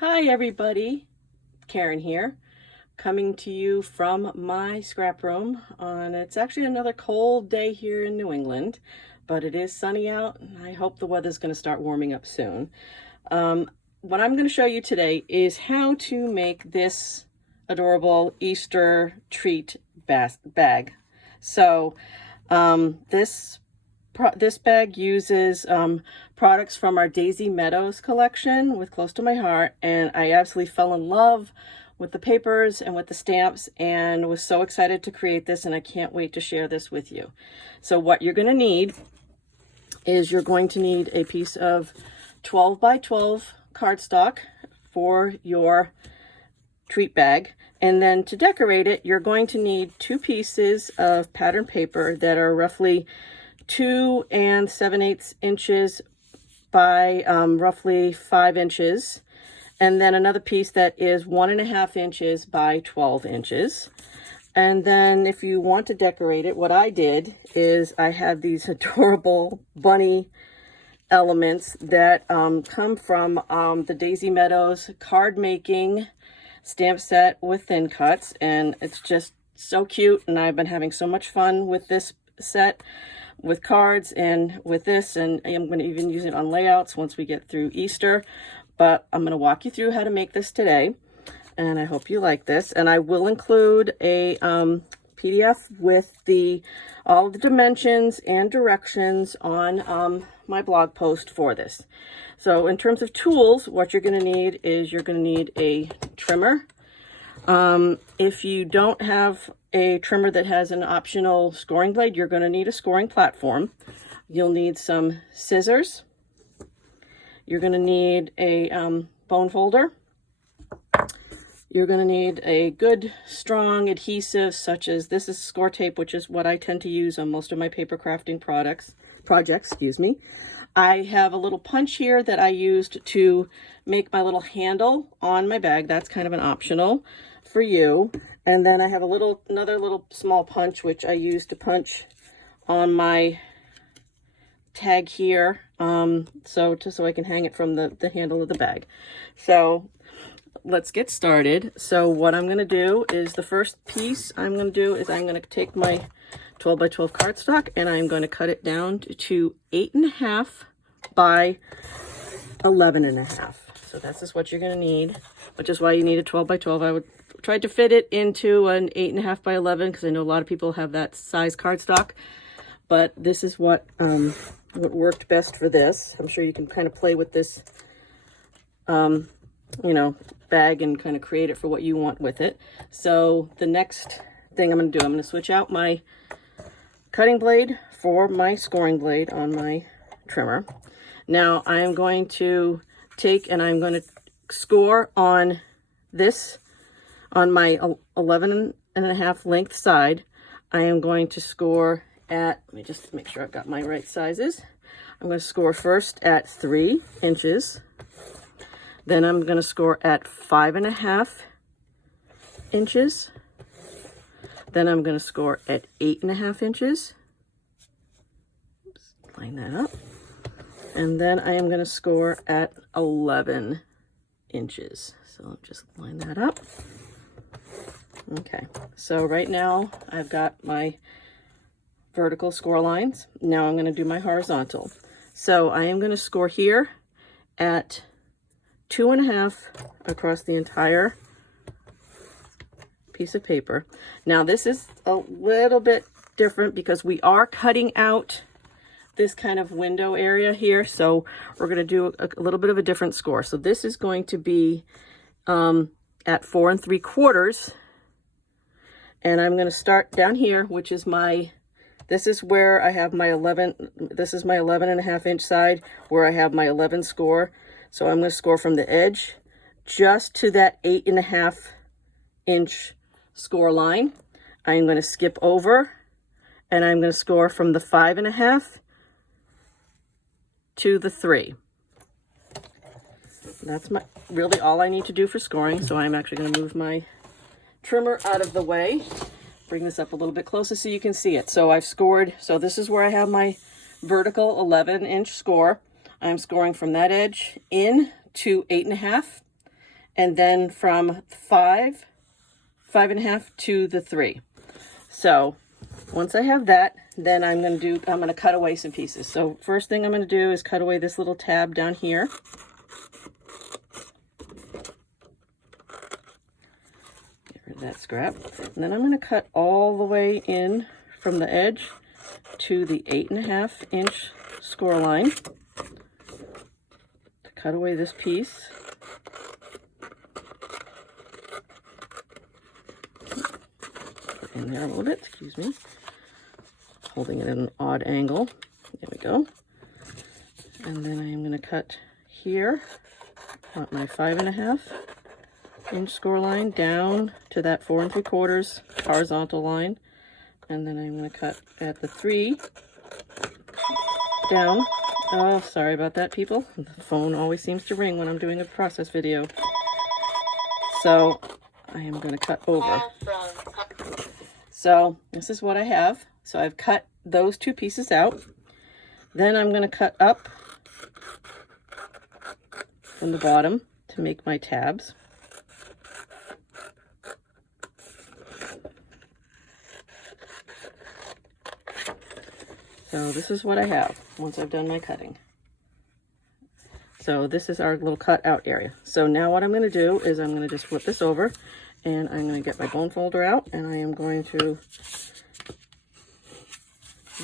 Hi everybody, Karen here, coming to you from my scrap room it's actually another cold day here in New England, but it is sunny out and I hope the weather's going to start warming up soon. What I'm going to show you today is how to make this adorable Easter treat bag. So this bag uses products from our Daisy Meadows collection with Close to My Heart, and I absolutely fell in love with the papers and with the stamps and was so excited to create this, and I can't wait to share this with you. So what you're going to need is you're going to need a piece of 12 by 12 cardstock for your treat bag. And then to decorate it, you're going to need 2 pieces of pattern paper that are roughly 2 7/8 inches by roughly 5 inches. And then another piece that is 1.5 inches by 12 inches. And then if you want to decorate it, what I did is I have these adorable bunny elements that come from the Daisy Meadows card making stamp set with thin cuts, and it's just so cute, and I've been having so much fun with this set with cards and with this, and I'm going to even use it on layouts once we get through Easter. But I'm going to walk you through how to make this today, and I hope you like this. And I will include a PDF with all the dimensions and directions on my blog post for this. So in terms of tools, what you're going to need is you're going to need a trimmer. If you don't have a trimmer that has an optional scoring blade, you're going to need a scoring platform. You'll need some scissors. You're going to need a bone folder. You're going to need a good strong adhesive, such as this is score tape, which is what I tend to use on most of my paper crafting projects. I have a little punch here that I used to make my little handle on my bag. That's kind of an optional for you. And then I have another little small punch, which I use to punch on my tag here, so I can hang it from the handle of the bag. So let's get started. So what I'm going to do is the first piece I'm going to do is I'm going to take my 12 by 12 cardstock and I'm going to cut it down to 8.5 by 11.5. So this is what you're going to need, which is why you need a 12 by 12. I would try to fit it into an 8.5 by 11 because I know a lot of people have that size cardstock, but this is what worked best for this. I'm sure you can kind of play with this bag and kind of create it for what you want with it. So the next thing I'm going to do, I'm going to switch out my cutting blade for my scoring blade on my trimmer. Now I am going to take and I'm going to score on this, on my 11.5 length side. I am going to score at, let me just make sure I've got my right sizes. I'm going to score first at 3 inches. Then I'm going to score at 5.5 inches. Then I'm going to score at 8.5 inches. Oops, line that up. And then I am going to score at 11 inches. So I'll just line that up. Okay, so right now I've got my vertical score lines. Now I'm going to do my horizontal. So I am going to score here at 2.5 across the entire piece of paper. Now this is a little bit different because we are cutting out this kind of window area here, so we're going to do a little bit of a different score. So this is going to be at 4 3/4, and I'm going to start down here, which is this is where I have my 11, this is my 11.5 inch side where I have my 11 score. So I'm going to score from the edge just to that 8.5 inch score line. I'm going to skip over and I'm going to score from the 5.5 to the 3. That's really all I need to do for scoring. So I'm actually going to move my trimmer out of the way, bring this up a little bit closer so you can see it. So I've scored, so this is where I have my vertical 11 inch score. I'm scoring from that edge in to 8.5 and then from 5.5 to the 3. So once I have that, then I'm going to cut away some pieces. So first thing I'm going to do is cut away this little tab down here. Get rid of that scrap. And then I'm going to cut all the way in from the edge to the 8.5 inch score line to cut away this piece. Put it in there a little bit, excuse me. Holding it at an odd angle. There we go. And then I am going to cut here, cut my 5.5 inch score line down to that 4 3/4 horizontal line. And then I'm going to cut at the 3 down. Oh, sorry about that, people. The phone always seems to ring when I'm doing a process video. So I am going to cut over. So this is what I have. So I've cut those 2 pieces out. Then I'm going to cut up from the bottom to make my tabs. So this is what I have once I've done my cutting. So this is our little cut out area. So now what I'm going to do is I'm going to just flip this over, and I'm going to get my bone folder out, and I am going to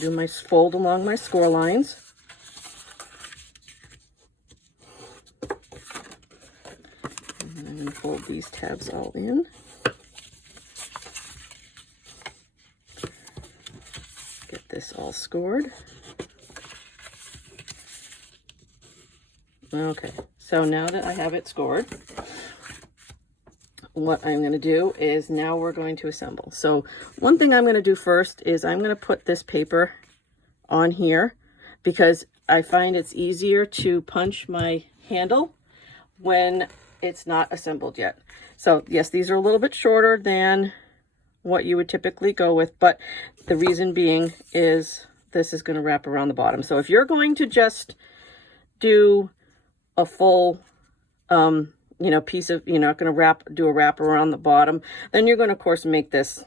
do my fold along my score lines. And then I'm going to fold these tabs all in. Get this all scored. Okay, so now that I have it scored, what I'm going to do is now we're going to assemble. So one thing I'm going to do first is I'm going to put this paper on here because I find it's easier to punch my handle when it's not assembled yet. So yes, these are a little bit shorter than what you would typically go with, but the reason being is this is going to wrap around the bottom. So if you're going to just do a full piece of, you're not going to do a wrap around the bottom, then you're going to, of course, make this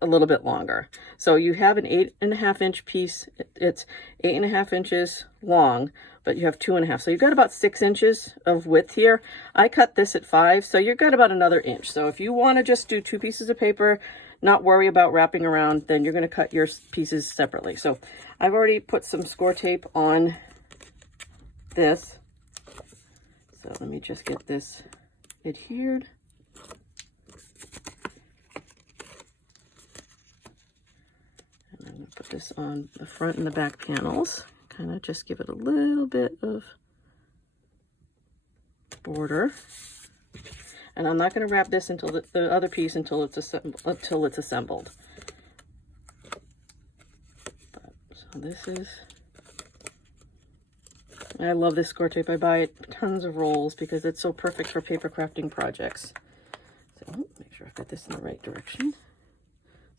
a little bit longer. So you have an 8.5 inch piece. It's 8.5 inches long, but you have 2.5. So you've got about 6 inches of width here. I cut this at 5, so you've got about another inch. So if you want to just do 2 pieces of paper, not worry about wrapping around, then you're going to cut your pieces separately. So I've already put some score tape on this. So let me just get this adhered. And I'm going to put this on the front and the back panels. Kind of just give it a little bit of border. And I'm not going to wrap this until the other piece until it's assembled. So this is, I love this score tape. I buy it tons of rolls because it's so perfect for paper crafting projects. So make sure I've got this in the right direction.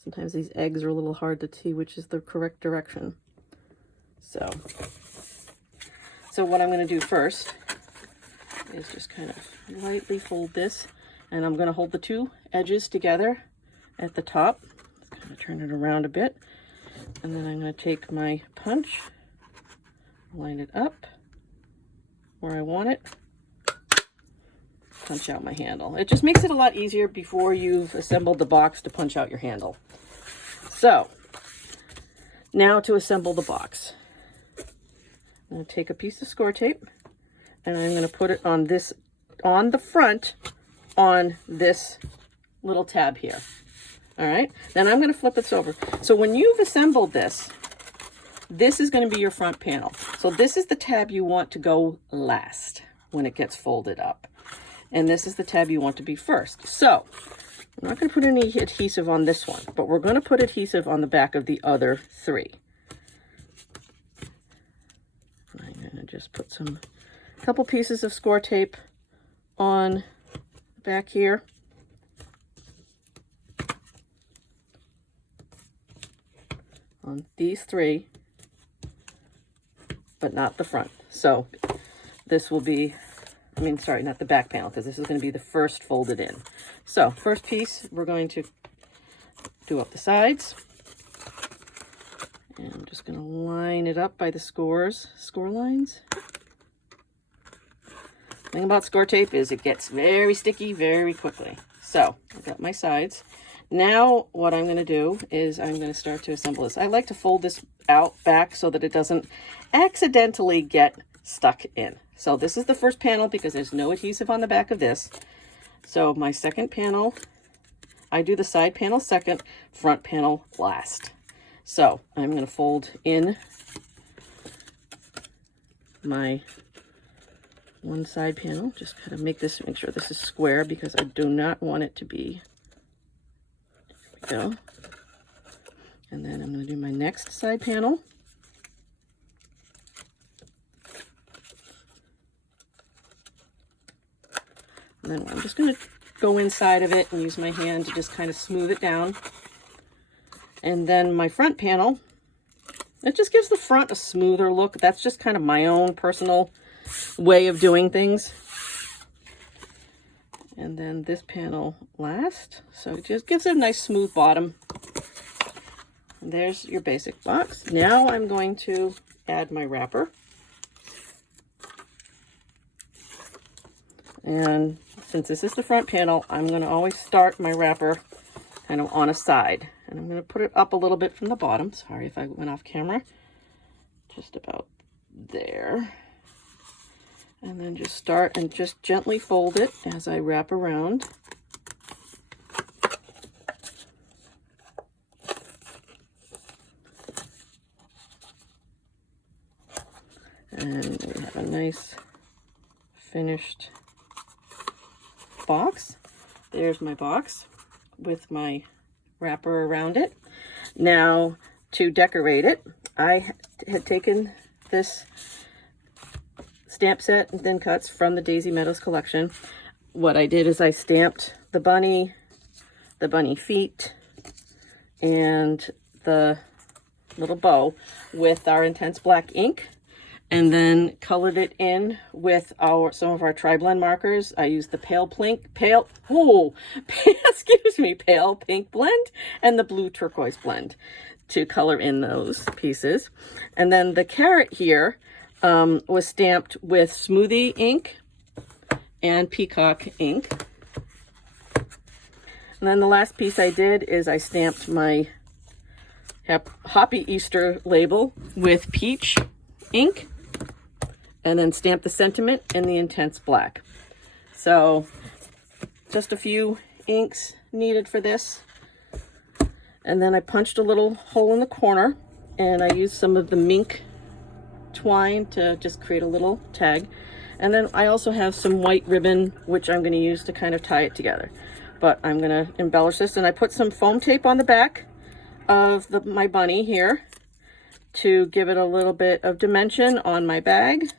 Sometimes these eggs are a little hard to see which is the correct direction. So what I'm going to do first is just kind of lightly fold this, and I'm going to hold the 2 edges together at the top. Kind of turn it around a bit, and then I'm going to take my punch, line it up where I want it, punch out my handle. It just makes it a lot easier before you've assembled the box to punch out your handle. So now to assemble the box. I'm going to take a piece of score tape, and I'm going to put it on this, on the front, on this little tab here. All right, then I'm going to flip this over. So when you've assembled this, this is going to be your front panel. So this is the tab you want to go last when it gets folded up. And this is the tab you want to be first. So I'm not going to put any adhesive on this one, but we're going to put adhesive on the back of the other 3. I'm going to just put a couple pieces of score tape on the back here. On these 3, but not the front. So this will be I mean, sorry, not the back panel, because this is going to be the first folded in. So first piece, we're going to do up the sides. And I'm just going to line it up by the score lines. The thing about score tape is it gets very sticky very quickly. So I've got my sides. Now what I'm going to do is I'm going to start to assemble this. I like to fold this out back so that it doesn't accidentally get stuck in. So this is the first panel because there's no adhesive on the back of this. So my second panel, I do the side panel second, front panel last. So I'm going to fold in my one side panel, just kind of make sure this is square because I do not want it to be. There we go. And then I'm going to do my next side panel. And then I'm just going to go inside of it and use my hand to just kind of smooth it down. And then my front panel, it just gives the front a smoother look. That's just kind of my own personal way of doing things. And then this panel last. So it just gives it a nice smooth bottom. And there's your basic box. Now I'm going to add my wrapper. And since this is the front panel, I'm going to always start my wrapper kind of on a side. And I'm going to put it up a little bit from the bottom. Sorry if I went off camera. Just about there. And then just start and just gently fold it as I wrap around. And we have a nice finished box. There's my box with my wrapper around it. Now to decorate it, I had taken this stamp set and thin cuts from the Daisy Meadows collection. What I did is I stamped the bunny feet, and the little bow with our intense black ink, and then colored it in with some of our tri-blend markers. I used the pale pink blend and the blue turquoise blend to color in those pieces. And then the carrot here was stamped with smoothie ink and peacock ink. And then the last piece I did is I stamped my Happy Easter label with peach ink, and then stamped the sentiment in the intense black. So just a few inks needed for this. And then I punched a little hole in the corner, and I used some of the mink twine to just create a little tag. And then I also have some white ribbon, which I'm going to use to kind of tie it together. But I'm going to embellish this, and I put some foam tape on the back of my bunny here to give it a little bit of dimension on my bag.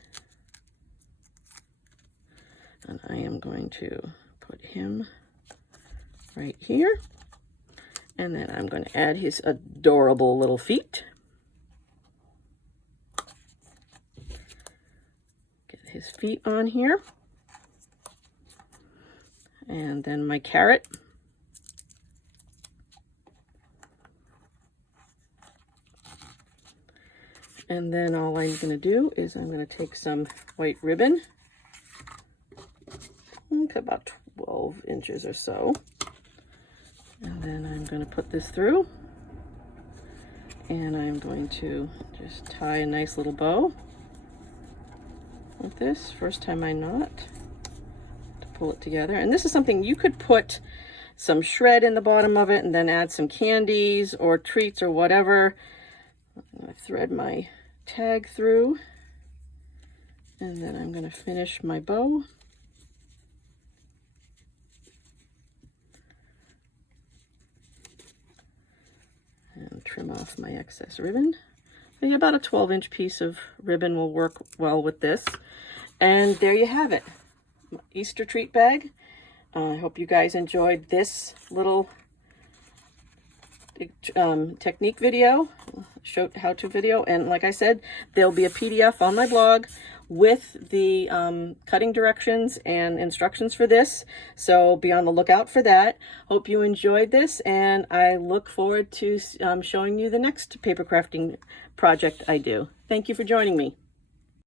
And I am going to put him right here. And then I'm going to add his adorable little feet. Get his feet on here. And then my carrot. And then all I'm going to do is I'm going to take some white ribbon, about 12 inches or so. And then I'm going to put this through, and I'm going to just tie a nice little bow with this. First time I knot to pull it together. And this is something you could put some shred in the bottom of it and then add some candies or treats or whatever. I'm going to thread my tag through, and then I'm going to finish my bow. And trim off my excess ribbon. So about a 12-inch piece of ribbon will work well with this. And there you have it, Easter treat bag. I hope you guys enjoyed this little technique video, how-to video, and like I said, there'll be a PDF on my blog with the cutting directions and instructions for this, so be on the lookout for that. Hope you enjoyed this, and I look forward to showing you the next paper crafting project I do. Thank you for joining me.